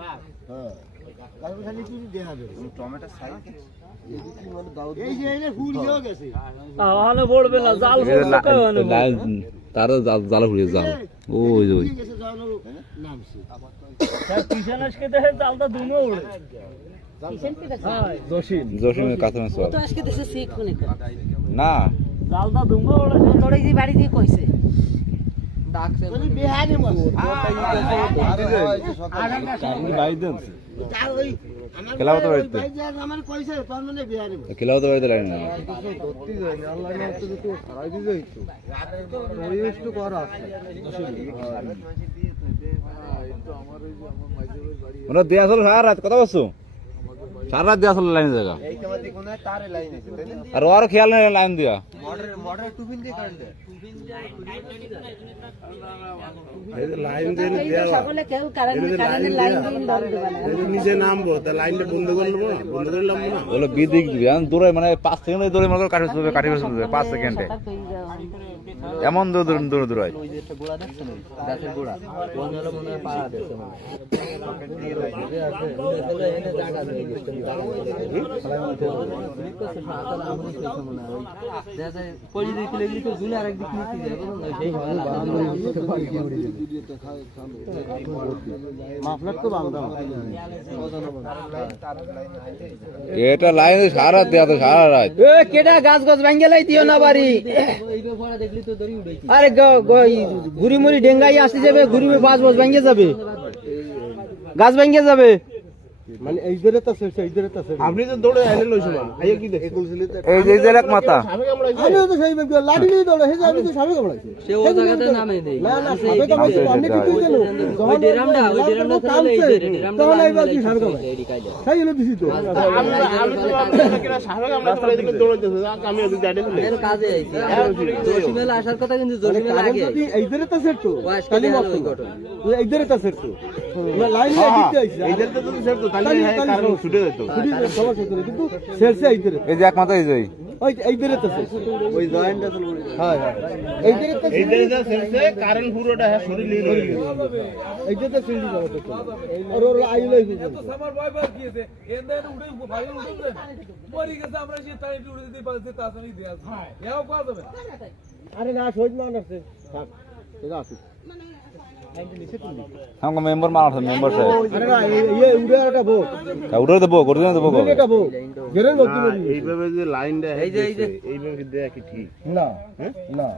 হ্যাঁ তারপর খালি কিছু দেখা যাবে টমেটো সাইজ এই যে এই ফুল দিও গেছে তাহলে পড়বে না জাল তারা জাল ঘুরিয়ে জাল ওই ওই গেছে জানো নামছে স্যার কিষানকে দেখে জালটা দুনো উড়ে হ্যাঁ জসিমের কাছে না তো আজকে দেশে শিখ কোনে না জালটা দুনো উড়ে তোরে যে বাড়ি দিয়ে কইছে মানে বিহারি মাছ তার ওই আমার খেলাও তো বাড়িতে। ভাই যে আমার কইছে তোর মানে বিহারি মাছ খেলাও তো বাড়িতে লাগে না ওরা দেয়া আসল সারা রাত কথা বলছো সারা রাত দেয়া আসল লাইন জায়গা এই তোমার দিকে কোন তারে লাইন আছে তাই না আর ওর খেয়াল নেই লাইন দিয়া মোটর টুপিন দিয়ে কারেন্ট সকলে কেউ কারেন্টের লাইন দিয়ে দর দেবে না নিচে নামবো তা লাইনটা বন্ধ করে নেবো না বন্ধ করে নামবো না বলে বিদিক দিবি দূরে মানে 5 সেকেন্ডে দূরে মনে কাটি চলবে কাটি চলবে 5 সেকেন্ডে এমন দূরে দূরে হয় ওই যে একটা গোড়া দেখছেন গাছের গোড়া কোন হলো মনে হয় পাড়া দেখছে মনে মাফলার তো বাংলা এটা লাইন সারা রাত দেয়া তো সারা রাত এ কেডা গাছ গাছ ভাঙ্গে লাই দিও না বাড়ি আরে ঘুরি মুড়ি ডেঙ্গাই আসতে যাবে ঘুরি বাস বাস ভাঙ্গে যাবে গাছ ভাঙ্গে যাবে মানে এই ধরে তো শেষ এই ধরে তো শেষ আপনি তো দৌড়ে আইলেন ওই সময় আইয়া কি দেখে এই যে এক মাথা আমি তো সেই লাঠি নিয়ে দৌড়ে হে আমি তো সামনে কামড়াইছে সে ও জায়গাতে নামে দেই না না সামনে কামড়াইছে অনেক কিছু জানো ওই ডেরামটা তাহলে এই ডেরামটা তখন এইবার কি সামনে কামড়াইছে সেই হলো দিছি তো আমি তো আপনারা কিনা সামনে আমরা তো এদিকে দৌড়াইতেছে আমি ওদিকে যাইতে চলে এর কাজে আইছি জসিমেল আসার কথা কিন্তু জসিমেল আগে এই ধরে তো সেট তো খালি মত এই ধরে তো সেট তো লাইন নিয়ে দিতে আইছে এইদের তো যদি সেরতো তাহলে কারণ ছুটে যেত সমস্যা তো কিন্তু শেষে এই ধরে এই যে এক মাথা এই যে ওই এই ধরে তো সেট ওই জয়েন্টটা চলে হ্যাঁ এই ধরে তো এইদের যা সেরছে কারণ পুরোটা শরীর নিয়ে লই এই ধরে তো সিঁড়ি যাবে তো আর ওর আইলাই কি আমার ভয় পাস গিয়েছে এন্ডেন উড়ে ভাই উড়ে মরি গেছে আমরা সে তাই উড়ে দিতে পারছে তা আসলে দিয়ে আছে এও করা যাবে আরে না সহজ মান আছে থাক এটা আছে हमको मेंबर मार था मेंबर से আরে না ये উড়ে একটা বো उधर दबो कर दे दबो এটা বো গেরের বো এইভাবে যে লাইনটা এইভাবে দেয়া কি ঠিক না না